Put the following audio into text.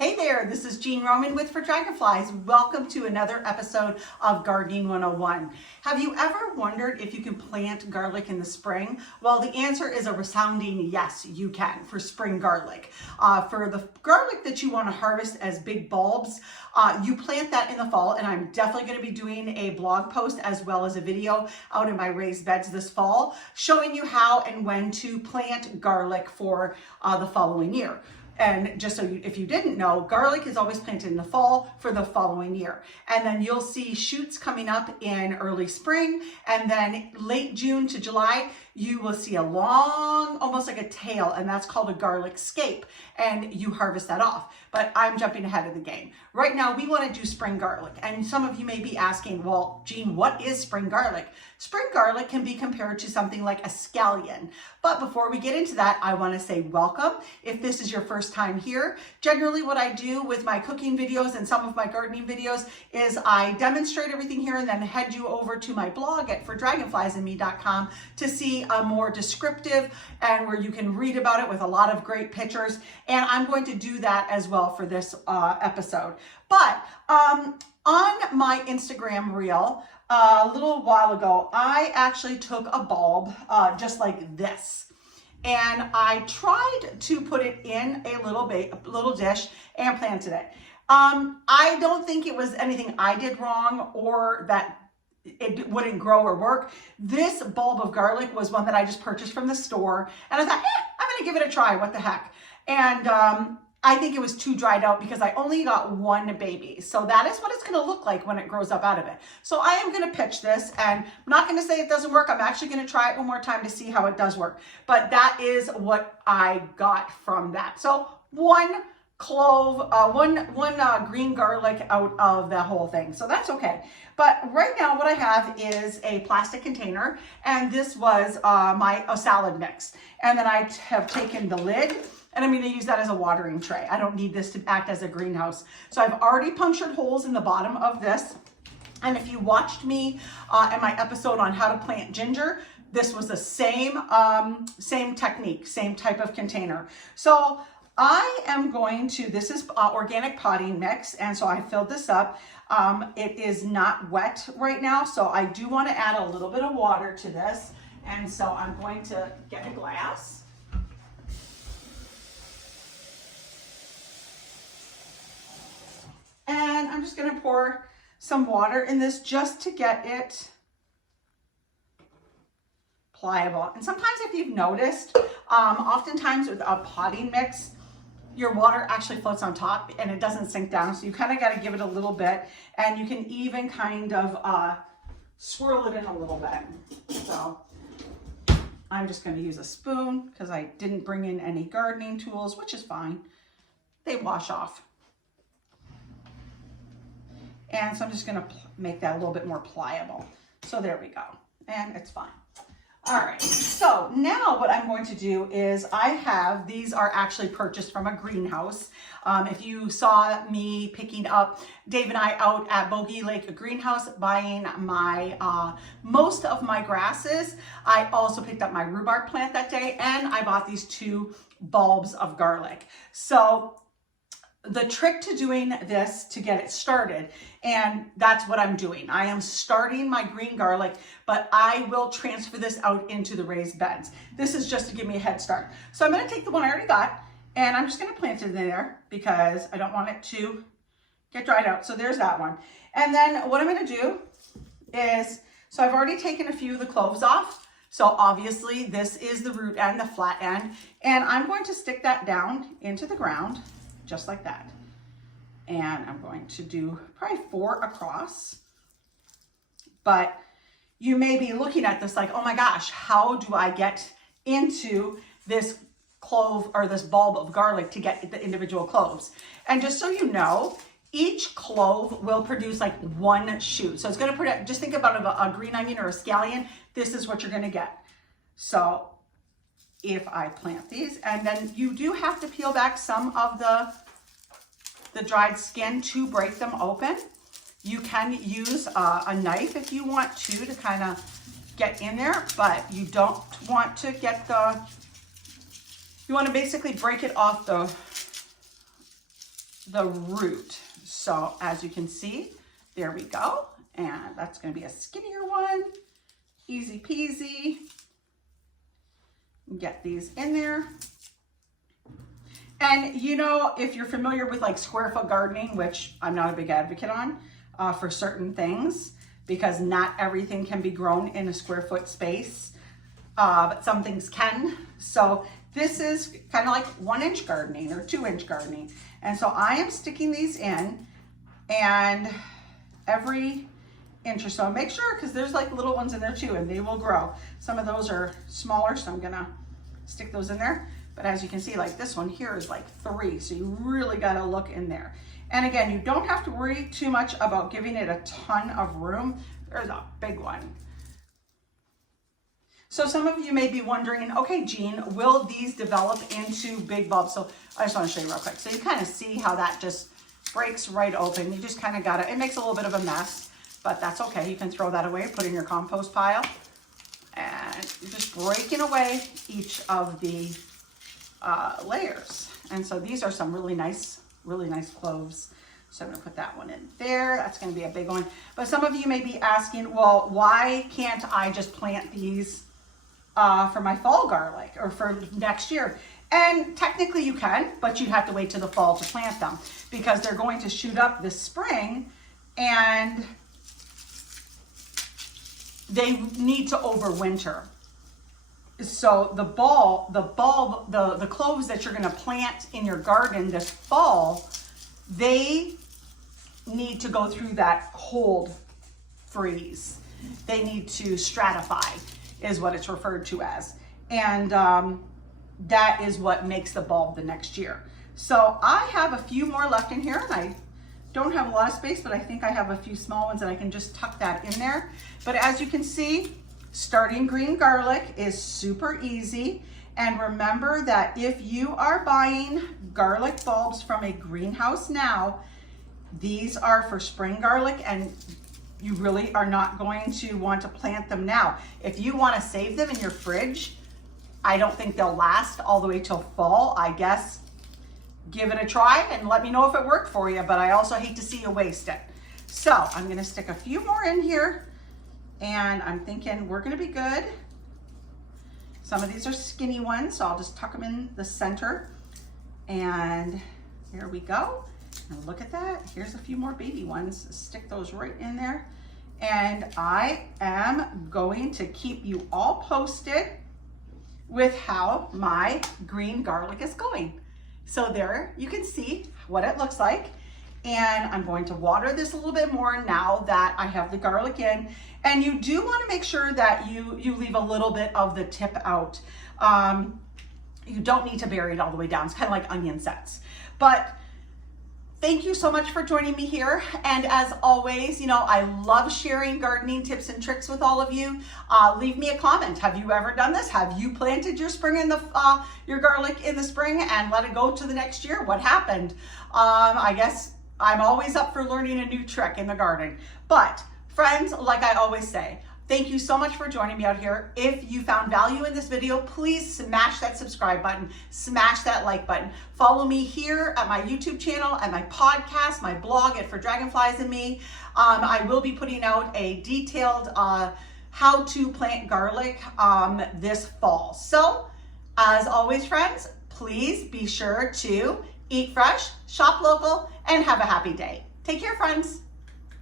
Hey there, this is Jean Roman with For Dragonflies. Welcome to another episode of Gardening 101. Have you ever wondered if you can plant garlic in the spring? Well, the answer is a resounding yes, you can for spring garlic. For the garlic that you want to harvest as big bulbs, you plant that in the fall, and I'm definitely going to be doing a blog post as well as a video out in my raised beds this fall showing you how and when to plant garlic for the following year. And just so if you didn't know, garlic is always planted in the fall for the following year. And then you'll see shoots coming up in early spring, and then late June to July, you will see a long, almost like a tail, and that's called a garlic scape, and you harvest that off. But I'm jumping ahead of the game. Right now, we want to do spring garlic, and some of you may be asking, well, Jean, what is spring garlic? Spring garlic can be compared to something like a scallion. But before we get into that, I want to say welcome. If this is your first time here, generally what I do with my cooking videos and some of my gardening videos is I demonstrate everything here and then head you over to my blog at fordragonfliesandme.com to see a more descriptive and where you can read about it with a lot of great pictures. And I'm going to do that as well for this episode. But on my Instagram reel, a little while ago, I actually took a bulb just like this, and I tried to put it in a little dish and planted it. I don't think it was anything I did wrong or that it wouldn't grow or work. This bulb of garlic was one that I just purchased from the store, and I thought, I'm gonna give it a try, what the heck. And I think it was too dried out because I only got one baby. So that is what it's gonna look like when it grows up out of it. So I am gonna pitch this, and I'm not gonna say it doesn't work. I'm actually gonna try it one more time to see how it does work. But that is what I got from that. So one clove, one green garlic out of the whole thing. So that's okay. But right now what I have is a plastic container, and this was a salad mix. And then I have taken the lid, and I'm going to use that as a watering tray. I don't need this to act as a greenhouse. So I've already punctured holes in the bottom of this. And if you watched me in my episode on how to plant ginger, this was the same technique, same type of container. So I am going to, this is organic potting mix, and so I filled this up. It is not wet right now, so I do want to add a little bit of water to this. And so I'm going to get a glass. And I'm just going to pour some water in this just to get it pliable. And sometimes, if you've noticed, oftentimes with a potting mix, your water actually floats on top and it doesn't sink down. So you kind of got to give it a little bit, and you can even kind of swirl it in a little bit. So I'm just going to use a spoon because I didn't bring in any gardening tools, which is fine. They wash off. And so I'm just going to make that a little bit more pliable. So there we go. And it's fine. All right. So now what I'm going to do is these are actually purchased from a greenhouse. If you saw me picking up Dave and I out at Bogey Lake Greenhouse buying my most of my grasses, I also picked up my rhubarb plant that day, and I bought these 2 bulbs of garlic. So the trick to doing this to get it started, and that's what I'm doing. I am starting my green garlic, but I will transfer this out into the raised beds. This is just to give me a head start. So I'm going to take the one I already got, and I'm just going to plant it in there because I don't want it to get dried out. So there's that one. And then what I'm going to do is, so I've already taken a few of the cloves off. So obviously this is the root end, the flat end, and I'm going to stick that down into the ground just like that. And I'm going to do probably 4 across. But you may be looking at this like, oh my gosh, how do I get into this clove or this bulb of garlic to get the individual cloves? And just so you know, each clove will produce like 1 shoot. So it's going to produce, just think about a green onion or a scallion. This is what you're going to get. So if I plant these, and then you do have to peel back some of the dried skin to break them open. You can use a knife if you want to kind of get in there, but you don't want to get you want to basically break it off the root. So as you can see, there we go. And that's going to be a skinnier one. Easy peasy. Get these in there. And you know, if you're familiar with like square foot gardening, which I'm not a big advocate on for certain things, because not everything can be grown in a square foot space, but some things can. So this is kind of like 1-inch gardening or 2-inch gardening. And so I am sticking these in, and every inch or so, make sure, because there's like little ones in there too, and they will grow. Some of those are smaller, so I'm gonna stick those in there. But as you can see, like this one here is like 3, so you really gotta look in there. And again, you don't have to worry too much about giving it a ton of room. There's a big one. So some of you may be wondering, okay, Jean, will these develop into big bulbs? So I just want to show you real quick. So you kind of see how that just breaks right open. You just kind of got to, it makes a little bit of a mess, but that's okay. You can throw that away, put it in your compost pile, and you're just breaking away each of the layers. And so these are some really nice cloves. So I'm gonna put that one in there. That's gonna be a big one. But some of you may be asking, well, why can't I just plant these for my fall garlic or for next year? And technically you can, but you'd have to wait till the fall to plant them, because they're going to shoot up this spring and they need to overwinter. So the cloves that you're gonna plant in your garden this fall, they need to go through that cold freeze. They need to stratify, is what it's referred to as. And that is what makes the bulb the next year. So I have a few more left in here, and I don't have a lot of space, but I think I have a few small ones that I can just tuck that in there. But as you can see, starting green garlic is super easy. And remember that if you are buying garlic bulbs from a greenhouse now, these are for spring garlic, and you really are not going to want to plant them now. If you want to save them in your fridge, I don't think they'll last all the way till fall. I guess give it a try and let me know if it worked for you, but I also hate to see you waste it. So I'm going to stick a few more in here, and I'm thinking we're going to be good. Some of these are skinny ones, so I'll just tuck them in the center. And here we go. And look at that. Here's a few more baby ones. Stick those right in there. And I am going to keep you all posted with how my green garlic is going. So there you can see what it looks like. And I'm going to water this a little bit more now that I have the garlic in. And you do want to make sure that you leave a little bit of the tip out. You don't need to bury it all the way down. It's kind of like onion sets. But thank you so much for joining me here. And as always, you know, I love sharing gardening tips and tricks with all of you. Leave me a comment. Have you ever done this? Have you planted your your garlic in the spring and let it go to the next year? What happened? I guess I'm always up for learning a new trick in the garden. But friends, like I always say, thank you so much for joining me out here. If you found value in this video, please smash that subscribe button, smash that like button. Follow me here at my YouTube channel, at my podcast, my blog at For Dragonflies and Me. I will be putting out a detailed how to plant garlic this fall. So as always, friends, please be sure to eat fresh, shop local, and have a happy day. Take care, friends.